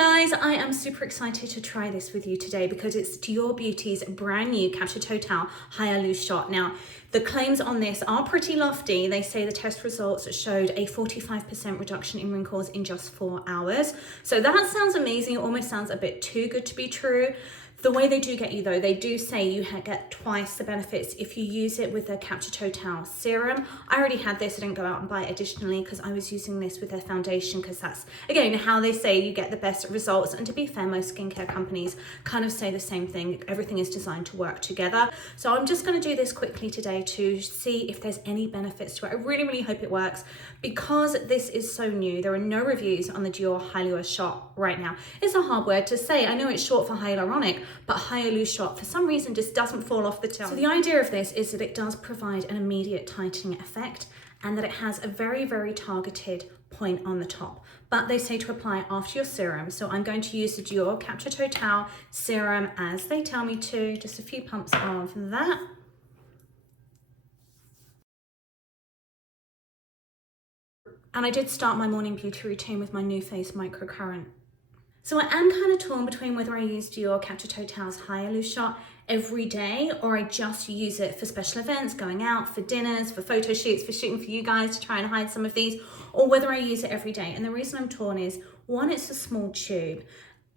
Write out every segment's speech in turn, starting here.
guys, I am super excited to try this with you today because it's Dior Beauty's brand new Capture Totale Hyalushot. Now, the claims on this are pretty lofty. They say the test results showed a 45% reduction in wrinkles in just 4 hours. So that sounds amazing. It almost sounds a bit too good to be true. The way they do get you though, they do say you get twice the benefits if you use it with their Capture Totale serum. I already had this, I didn't go out and buy it additionally because I was using this with their foundation because that's, again, how they say you get the best results. And to be fair, most skincare companies kind of say the same thing. Everything is designed to work together. So I'm just going to do this quickly today to see if there's any benefits to it. I really, really hope it works because this is so new. There are no reviews on the Dior Hyalushot right now. It's a hard word to say. I know it's short for hyaluronic, but Hyalushot for some reason just doesn't fall off the tongue. So the idea of this is that it does provide an immediate tightening effect and that it has a very, very targeted point on the top. But they say to apply after your serum. So I'm going to use the Dior Capture Totale serum as they tell me to, just a few pumps of that. And I did start my morning beauty routine with my new face microcurrent. So I am kind of torn between whether I use Dior Capture Totale's Hyalushot every day or I just use it for special events, going out, for dinners, for photo shoots, for shooting for you guys to try and hide some of these, or whether I use it every day. And the reason I'm torn is, one, it's a small tube,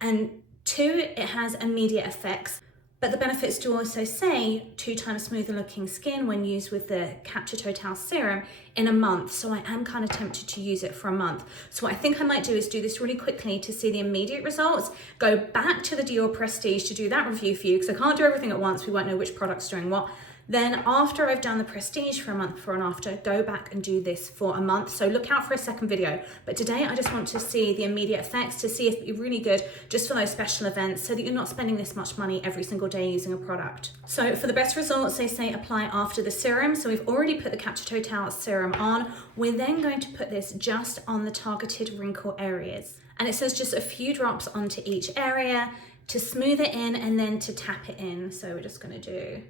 and two, it has immediate effects. But the benefits do also say 2 times smoother looking skin when used with the Capture Totale serum in a month. So I am kind of tempted to use it for a month. So what I think I might do is do this really quickly to see the immediate results, go back to the Dior Prestige to do that review for you because I can't do everything at once. We won't know which product's doing what. Then after I've done the Prestige for a month before and after, go back and do this for a month. So look out for a second video. But today I just want to see the immediate effects to see if it's really good just for those special events so that you're not spending this much money every single day using a product. So for the best results, they say apply after the serum. So we've already put the Capture Totale serum on. We're then going to put this just on the targeted wrinkle areas. And it says just a few drops onto each area to smooth it in and then to tap it in. So we're just going to do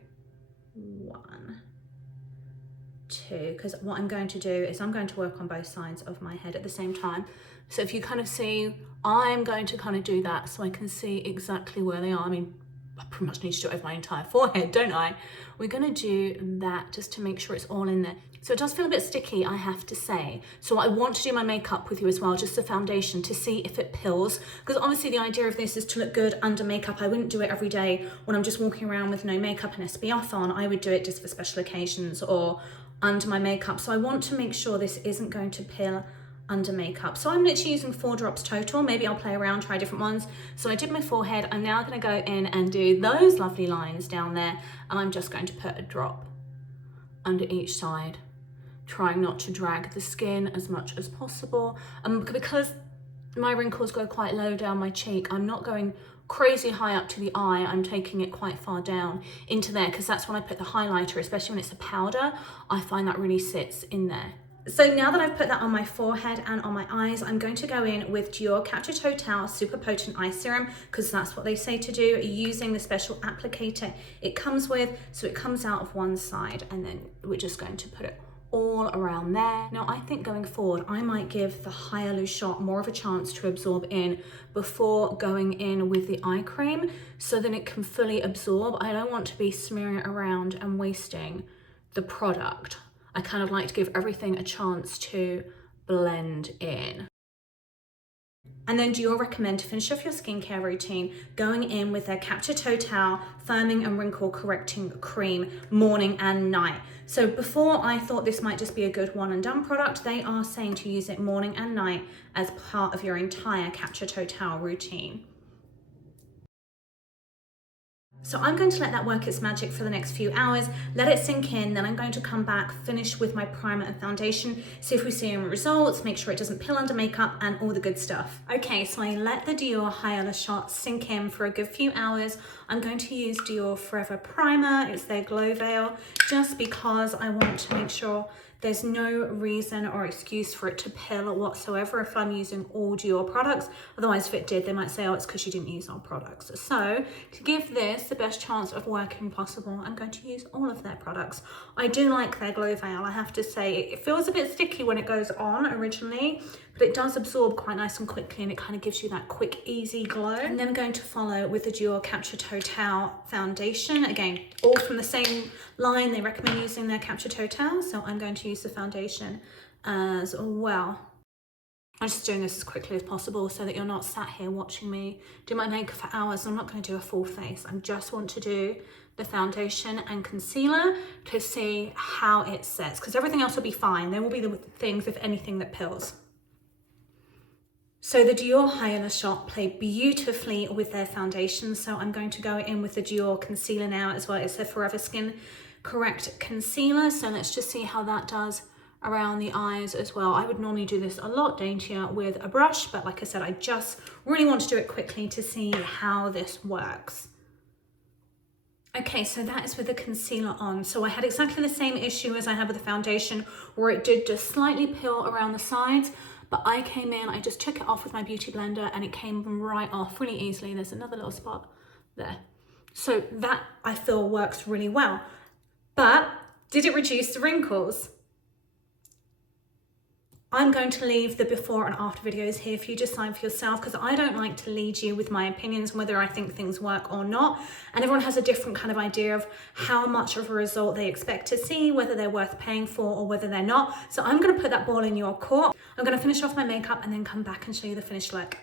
1, 2, because what I'm going to do is I'm going to work on both sides of my head at the same time. So if you kind of see, I'm going to kind of do that so I can see exactly where they are. I mean, I pretty much need to do it over my entire forehead, don't I? We're going to do that just to make sure it's all in there. So it does feel a bit sticky, I have to say. So I want to do my makeup with you as well, just the foundation, to see if it pills. Because honestly, the idea of this is to look good under makeup. I wouldn't do it every day when I'm just walking around with no makeup and SPF on. I would do it just for special occasions or under my makeup. So I want to make sure this isn't going to peel under makeup. So I'm literally using 4 drops total. Maybe I'll play around, try different ones. So I did my forehead. I'm now going to go in and do those lovely lines down there. And I'm just going to put a drop under each side, trying not to drag the skin as much as possible. Because my wrinkles go quite low down my cheek, I'm not going crazy high up to the eye. I'm taking it quite far down into there because that's when I put the highlighter, especially when it's a powder. I find that really sits in there. So now that I've put that on my forehead and on my eyes, I'm going to go in with Dior Capture Totale Super Potent Eye Serum because that's what they say to do, using the special applicator it comes with. So it comes out of one side and then we're just going to put it all around there. Now I think going forward, I might give the Hyalushot more of a chance to absorb in before going in with the eye cream so then it can fully absorb. I don't want to be smearing it around and wasting the product. I kind of like to give everything a chance to blend in. And then Dior recommend to finish off your skincare routine going in with their Capture Totale Firming and Wrinkle Correcting Cream morning and night. So before I thought this might just be a good one and done product, they are saying to use it morning and night as part of your entire Capture Totale routine. So I'm going to let that work its magic for the next few hours, let it sink in, then I'm going to come back, finish with my primer and foundation, see if we see any results, make sure it doesn't peel under makeup and all the good stuff. Okay, so I let the Dior Hyalushot sink in for a good few hours. I'm going to use Dior Forever Primer, it's their Glow Veil, just because I want to make sure there's no reason or excuse for it to peel whatsoever if I'm using all Dior products. Otherwise, if it did, they might say, oh, it's because you didn't use our products. So to give this the best chance of working possible, I'm going to use all of their products. I do like their Glow Veil, I have to say. It feels a bit sticky when it goes on originally, but it does absorb quite nice and quickly, and it kind of gives you that quick, easy glow. And then I'm going to follow with the Dior Capture Totale foundation. Again, all from the same line. They recommend using their Capture Totale, so I'm going to use the foundation as well. I'm just doing this as quickly as possible so that you're not sat here watching me do my makeup for hours. I'm not going to do a full face. I just want to do the foundation and concealer to see how it sets, because everything else will be fine. There will be the things, if anything, that pills. So the Dior Hyalushot played beautifully with their foundation, so I'm going to go in with the Dior concealer now as well. It's the Forever Skin Correct Concealer, so let's just see how that does around the eyes as well. I would normally do this a lot daintier with a brush, but like I said, I just really want to do it quickly to see how this works. Okay, so that is with the concealer on. So I had exactly the same issue as I had with the foundation, where it did just slightly peel around the sides, but I came in, I just took it off with my beauty blender and it came right off really easily. There's another little spot there. So that I feel works really well. But did it reduce the wrinkles? I'm going to leave the before and after videos here for you to decide for yourself, because I don't like to lead you with my opinions on whether I think things work or not. And everyone has a different kind of idea of how much of a result they expect to see, whether they're worth paying for or whether they're not. So I'm going to put that ball in your court. I'm going to finish off my makeup and then come back and show you the finished look.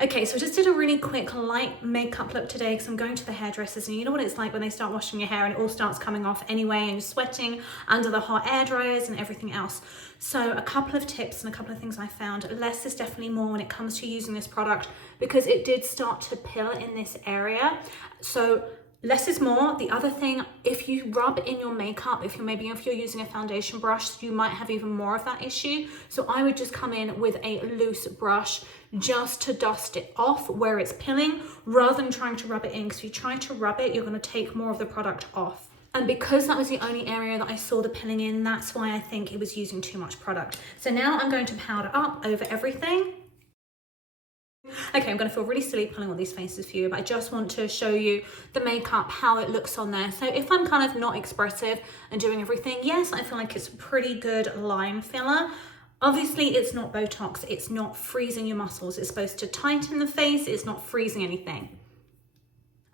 Okay, so I just did a really quick light makeup look today because I'm going to the hairdressers, and you know what it's like when they start washing your hair and it all starts coming off anyway and you're sweating under the hot air dryers and everything else. So a couple of tips and a couple of things I found. Less is definitely more when it comes to using this product, because it did start to pill in this area. So less is more. The other thing, if you rub in your makeup, if you're using a foundation brush, you might have even more of that issue. So I would just come in with a loose brush just to dust it off where it's pilling, rather than trying to rub it in, because if you try to rub it, you're going to take more of the product off. And because that was the only area that I saw the pilling in, that's why I think it was using too much product. So now I'm going to powder up over everything. Okay, I'm going to feel really silly pulling all these faces for you, but I just want to show you the makeup, how it looks on there. So if I'm kind of not expressive and doing everything, yes, I feel like it's a pretty good line filler. Obviously, it's not Botox. It's not freezing your muscles. It's supposed to tighten the face. It's not freezing anything.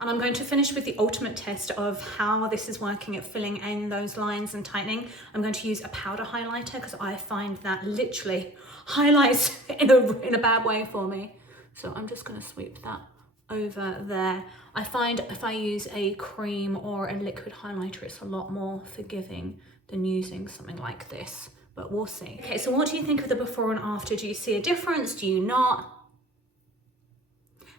And I'm going to finish with the ultimate test of how this is working at filling in those lines and tightening. I'm going to use a powder highlighter because I find that literally highlights in a bad way for me. So I'm just going to sweep that over there. I find if I use a cream or a liquid highlighter, it's a lot more forgiving than using something like this, but we'll see. Okay, so what do you think of the before and after? Do you see a difference? Do you not?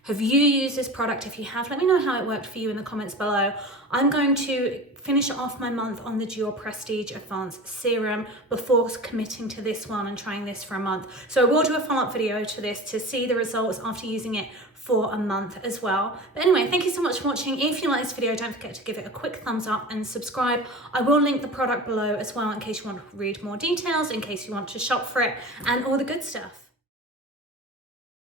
Have you used this product? If you have, let me know how it worked for you in the comments below. I'm going to finish off my month on the Dior Prestige Advanced Serum before committing to this one and trying this for a month. So I will do a follow-up video to this to see the results after using it for a month as well. But anyway, thank you so much for watching. If you like this video, don't forget to give it a quick thumbs up and subscribe. I will link the product below as well in case you want to read more details, in case you want to shop for it, and all the good stuff.